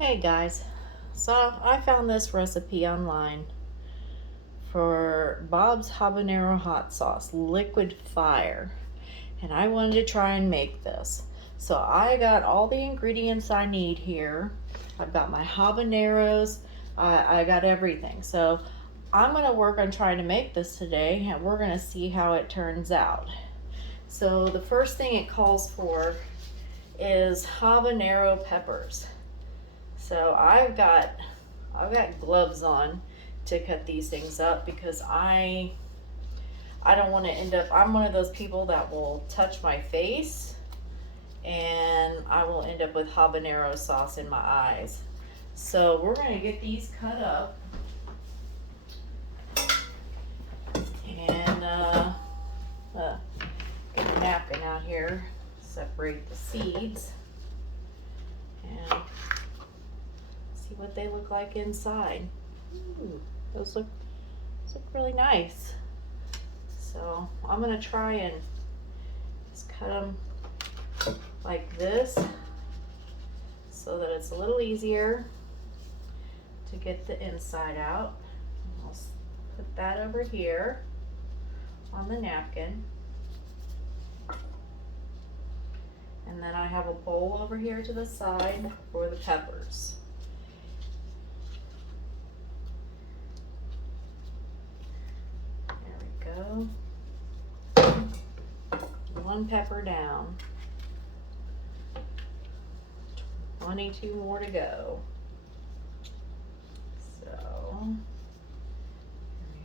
Hey guys, so I found this recipe online for Bob's Habanero Hot Sauce, liquid fire, and I wanted to try and make this. So I got all the ingredients I need here. I've got my habaneros, I got everything. So I'm gonna work on trying to make this today and we're gonna see how it turns out. So the first thing it calls for is habanero peppers. So I've got gloves on to cut these things up because I don't want to end up, I'm one of those people that will touch my face and I will end up with habanero sauce in my eyes. So we're going to get these cut up and get a napkin out here, separate the seeds and see what they look like inside. Ooh, those look really nice. So I'm gonna try and just cut them like this so that it's a little easier to get the inside out. I'll put that over here on the napkin. And then I have a bowl over here to the side for the peppers. There we go. One pepper down. 22 more to go. So,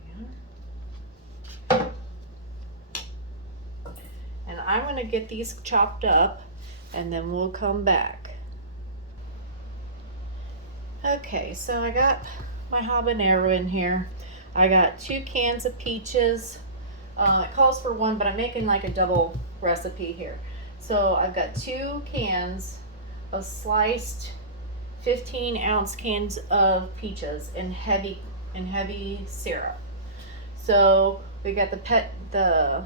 there we go. And I'm gonna get these chopped up and then we'll come back. Okay, so I got my habanero in here. I got 2 cans of peaches. It calls for 1, but I'm making like a double recipe here. So I've got 2 cans of sliced 15-ounce cans of peaches in heavy syrup. So we got the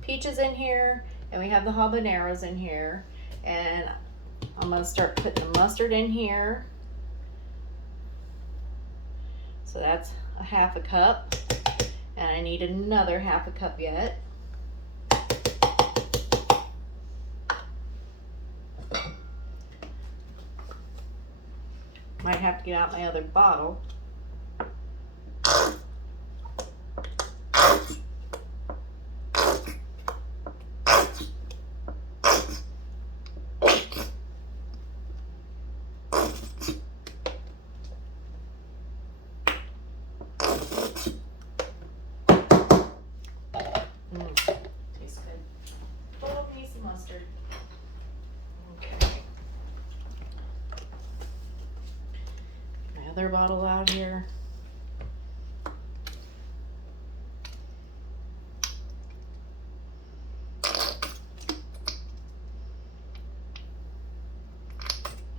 peaches in here, and we have the habaneros in here, and I'm gonna start putting the mustard in here. So that's a half a cup, and I need another half a cup yet. Might have to get out my other bottle. Tastes good. Little piece of mustard. Okay. My other bottle out here.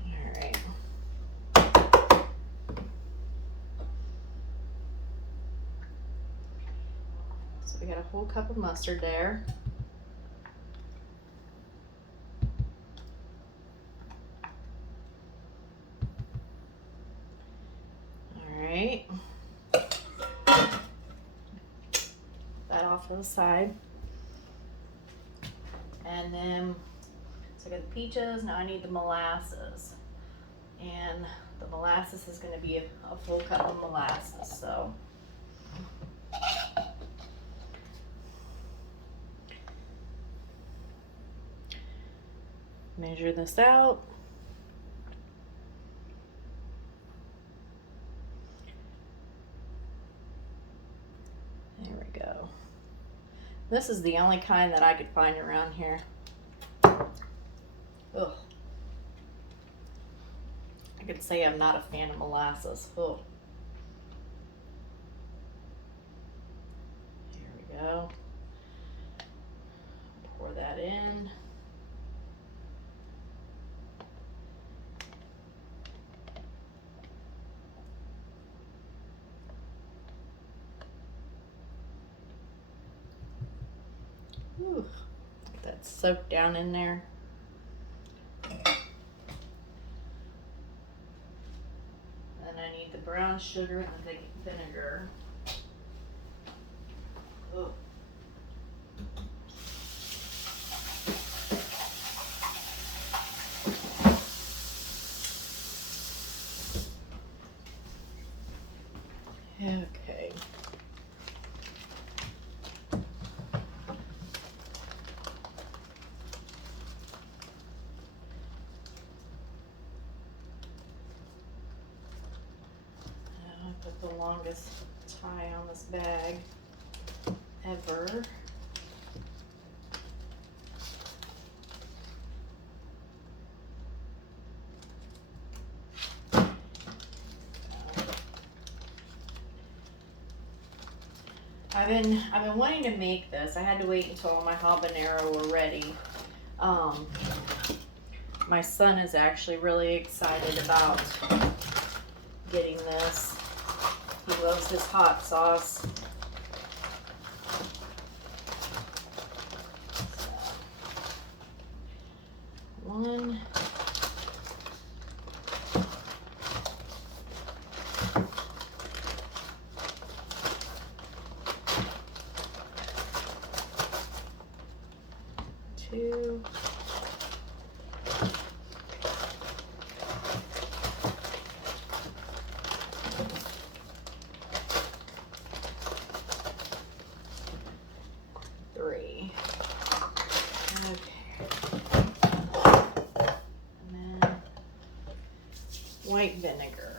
Alright. So we got a whole cup of mustard there. Alright. That off to the side. And then, so I got the peaches, now I need the molasses. And the molasses is going to be a full cup of molasses, so. Measure this out. There we go. This is the only kind that I could find around here. Ugh. I could say I'm not a fan of molasses. Ugh. Here we go. Pour that in. Ooh, that's soaked down in there. brown sugar and the vinegar. Oh. Okay. I put the longest tie on this bag ever. I've been wanting to make this. I had to wait until my habanero were ready. My son is actually really excited about getting this. He loves his hot sauce. One. Two. Three. Okay. And then white vinegar.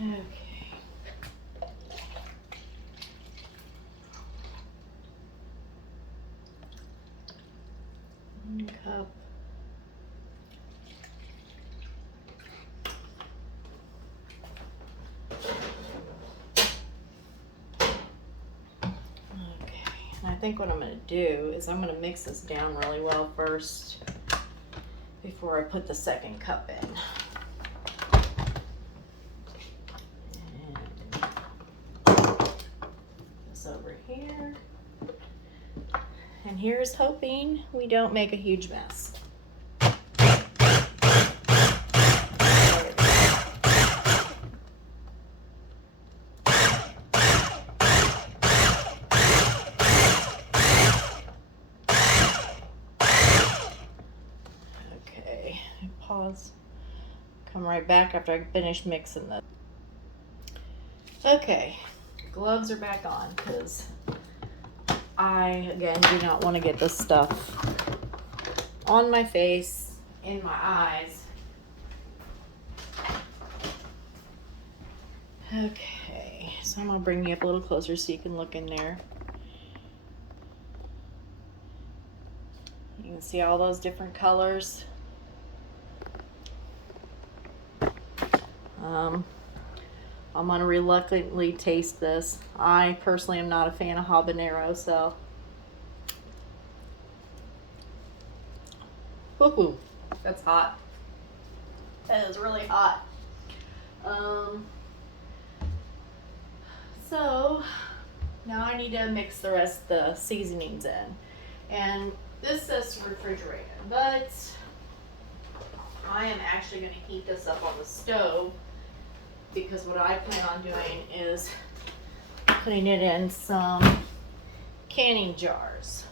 Okay. 1 cup. Okay, and I think what I'm going to do is I'm going to mix this down really well first before I put the 2nd cup in. Over here, and here's hoping we don't make a huge mess. Okay, pause. Come right back after I finish mixing this. Okay. Gloves are back on because I, again, do not want to get this stuff on my face, in my eyes. Okay, so I'm going to bring you up a little closer so you can look in there. You can see all those different colors. I'm going to reluctantly taste this. I personally am not a fan of habanero, so. Woo-hoo. That's hot. That is really hot. So, now I need to mix the rest of the seasonings in. And this says refrigerator, but I am actually going to heat this up on the stove. Because what I plan on doing is putting it in some canning jars.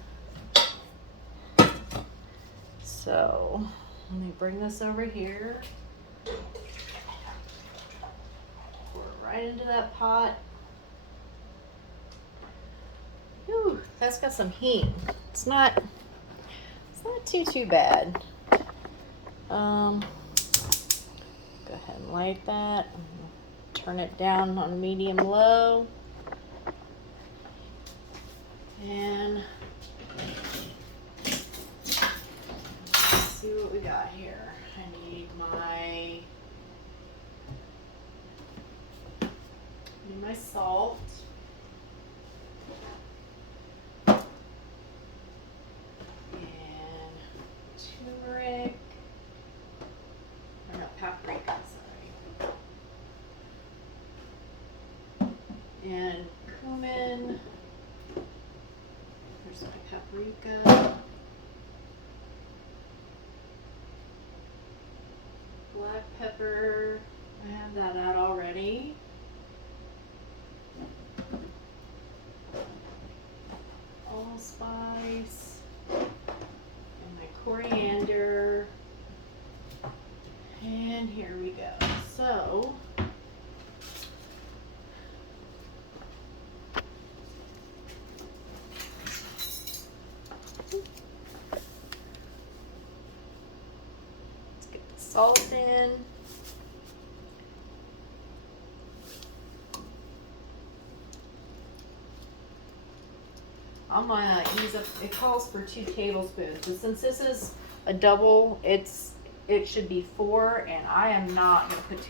So let me bring this over here. Pour it right into that pot. Whew, that's got some heat. It's not too bad. Go ahead and light that. Turn it down on medium low. And let's see what we got here. I need my my salt. And turmeric. Or not paprika, sorry. And cumin. There's my paprika. Black pepper. I have that out already. Allspice. And my coriander. And here we go. So, let's get the salt in. I'm gonna use it calls for 2 tablespoons, but since this is a double, it should be 4, and I am not gonna put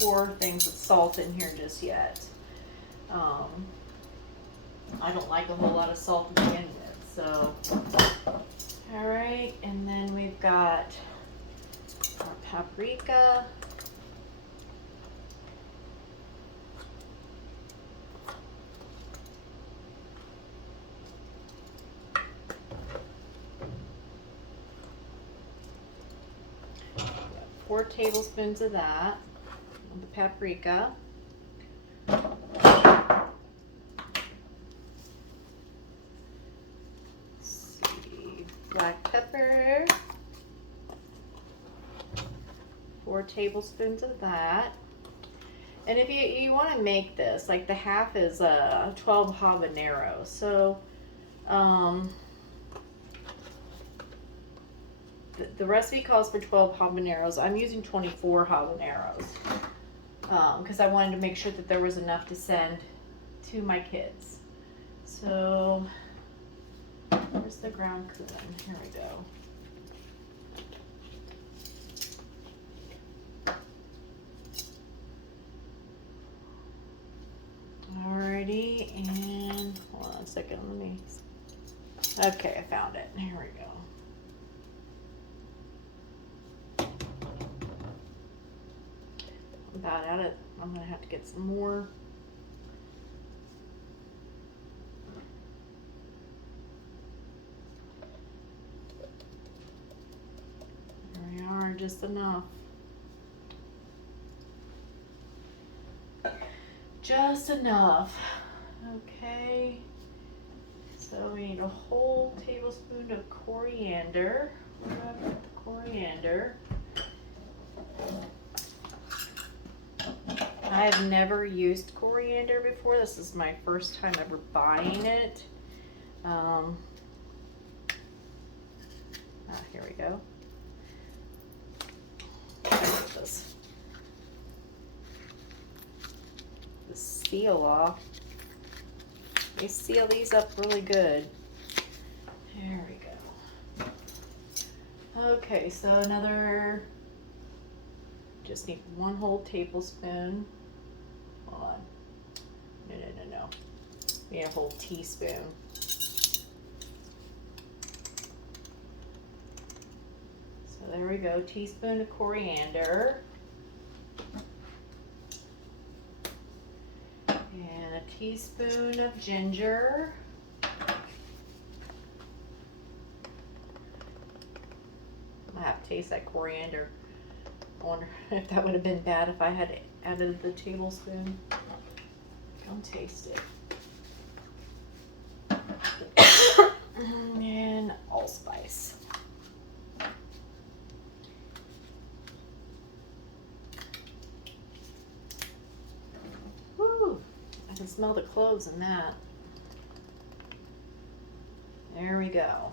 4 things of salt in here just yet. I don't like a whole lot of salt to begin with, so. All right, and then we've got our paprika. Got 4 tablespoons of that, of the paprika. Black pepper, 4 tablespoons of that. And if you want to make this, like the half is 12 habaneros. So the recipe calls for 12 habaneros. I'm using 24 habaneros because I wanted to make sure that there was enough to send to my kids. So where's the ground cumin? Here we go. Alrighty, and hold on a second, let me. Okay, I found it. Here we go. I'm about at it. I'm gonna have to get some more. Just enough. Just enough. Okay. So we need a whole tablespoon of coriander. Where do I put the coriander? I have never used coriander before. This is my first time ever buying it. Here we go. The seal off. They seal these up really good. There we go. Okay, so another, just need 1 whole tablespoon. Hold on. No. We need a whole teaspoon. So there we go, teaspoon of coriander. And a teaspoon of ginger. I have to taste that coriander. I wonder if that would have been bad if I had added the tablespoon. Come taste it. And allspice. Woo! I can smell the cloves in that. There we go.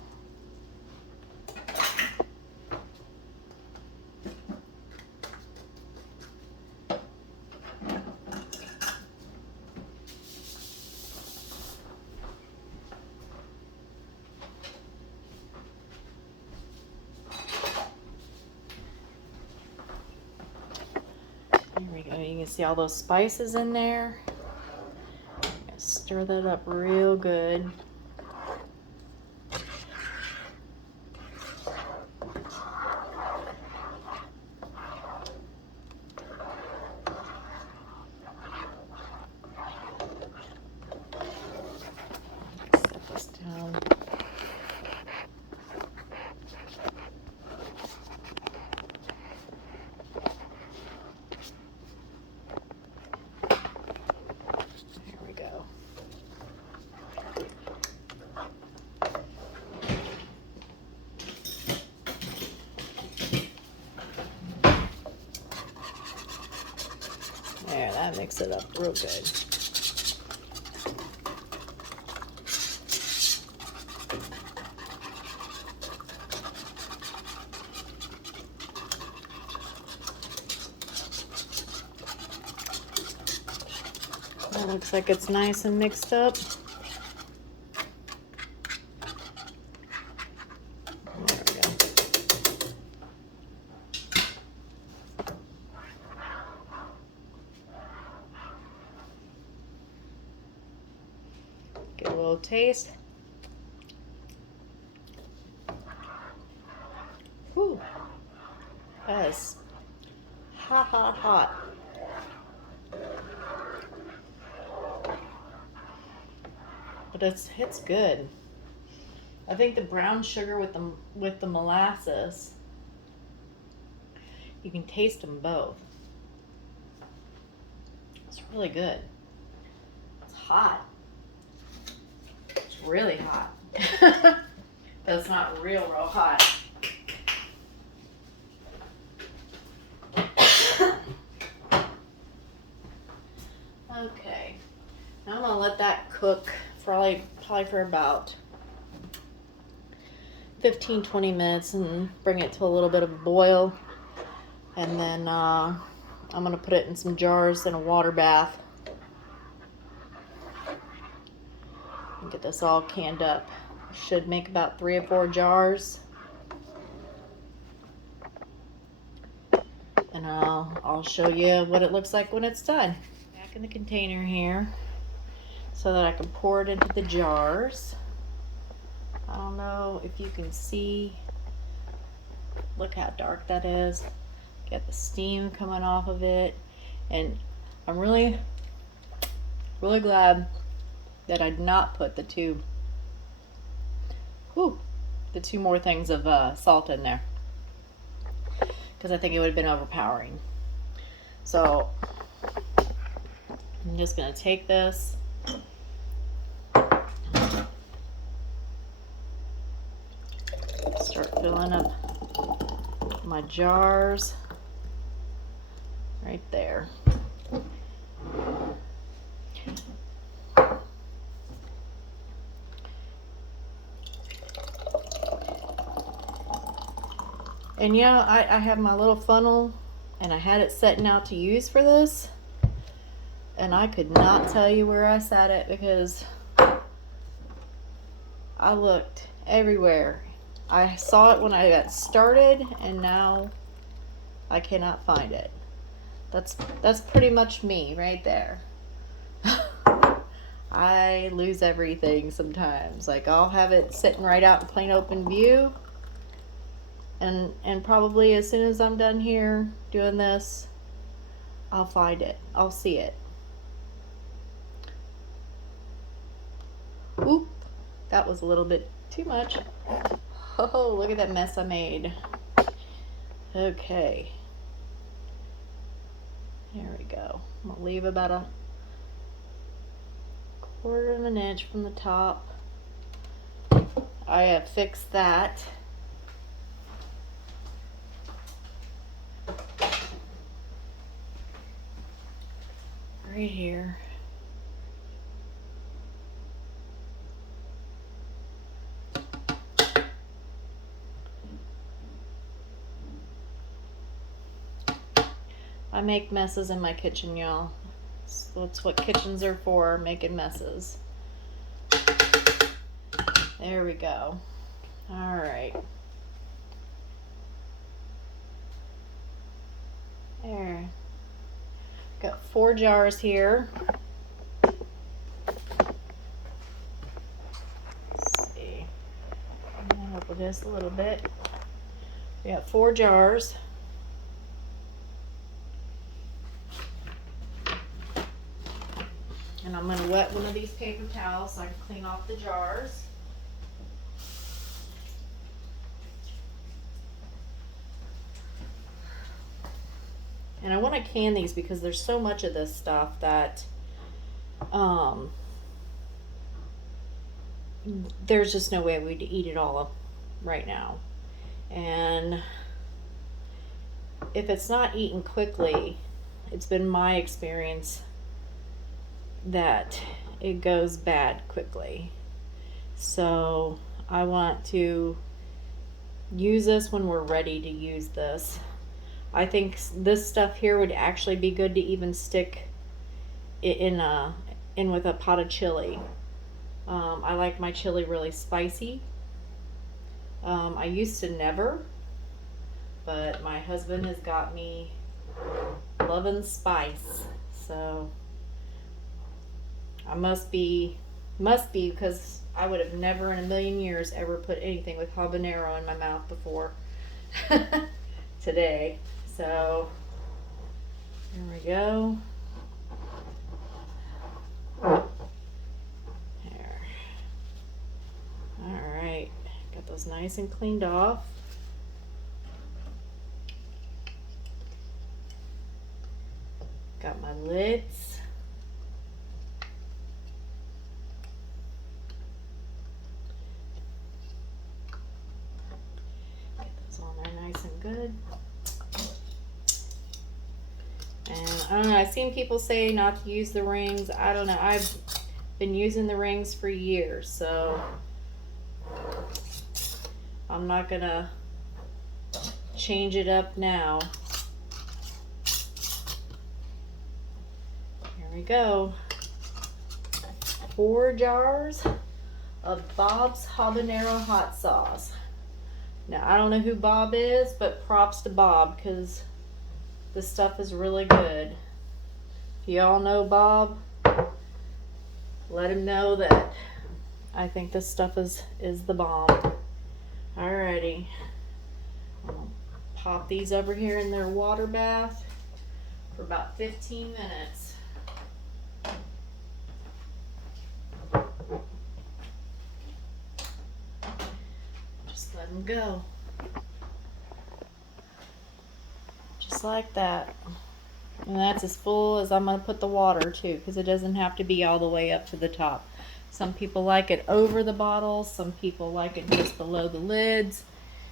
There we go. You can see all those spices in there. Stir that up real good. Set this down. There we go. There, that makes it up real good. That looks like it's nice and mixed up. There we go. Get a little taste. Whew. That is hot. But it's good. I think the brown sugar with the molasses, you can taste them both. It's really good. It's hot. It's really hot. But it's not real hot. Okay. Now I'm gonna let that cook probably for about 15-20 minutes and bring it to a little bit of a boil. And then I'm gonna put it in some jars in a water bath and get this all canned up. Should make about 3 or 4 jars. And I'll show you what it looks like when it's done. Back in the container here so that I can pour it into the jars. I don't know if you can see. Look how dark that is. Get the steam coming off of it. And I'm really glad that I did not put the two more things of salt in there, because I think it would have been overpowering. So I'm just gonna take this, start filling up my jars right there. And you know, I have my little funnel and I had it setting out to use for this, and I could not tell you where I sat it because I looked everywhere. I saw it when I got started and now I cannot find it. That's pretty much me right there. I lose everything sometimes. Like, I'll have it sitting right out in plain open view, and probably as soon as I'm done here doing this, I'll find it. I'll see it. Oop, that was a little bit too much. Oh, look at that mess I made. Okay. There we go. I'm gonna leave about a 1/4 of an inch from the top. I have fixed that. Right here. I make messes in my kitchen, y'all. So that's what kitchens are for, making messes. There we go. All right. There. Got 4 jars here. Let's see. Help with this a little bit. We got 4 jars. And I'm going to wet one of these paper towels so I can clean off the jars. And I want to can these because there's so much of this stuff that there's just no way we'd eat it all right now. And if it's not eaten quickly, it's been my experience that it goes bad quickly. So I want to use this when we're ready to use this. I think this stuff here would actually be good to even stick in with a pot of chili. I like my chili really spicy. I used to never, but my husband has got me loving spice. So I must be because I would have never in a million years ever put anything with habanero in my mouth before today. So here we go. There. All right, got those nice and cleaned off. Got my lids. Get those on there nice and good. And I don't know, I've seen people say not to use the rings. I don't know. I've been using the rings for years, so I'm not gonna change it up now. Here we go. 4 jars of Bob's Habanero hot sauce. Now, I don't know who Bob is, but props to Bob because this stuff is really good. If y'all know Bob, let him know that I think this stuff is the bomb. Alrighty. I'm gonna pop these over here in their water bath for about 15 minutes. Just let them go. Just like that. And that's as full as I'm going to put the water too, because it doesn't have to be all the way up to the top. Some people like it over the bottles, some people like it just below the lids.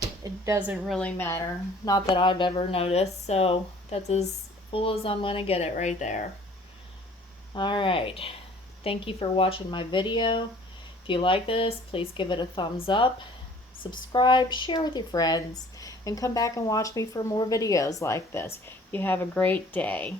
It doesn't really matter. Not that I've ever noticed, so that's as full as I'm going to get it right there. Alright, thank you for watching my video. If you like this, please give it a thumbs up, subscribe, share with your friends, and come back and watch me for more videos like this. You have a great day.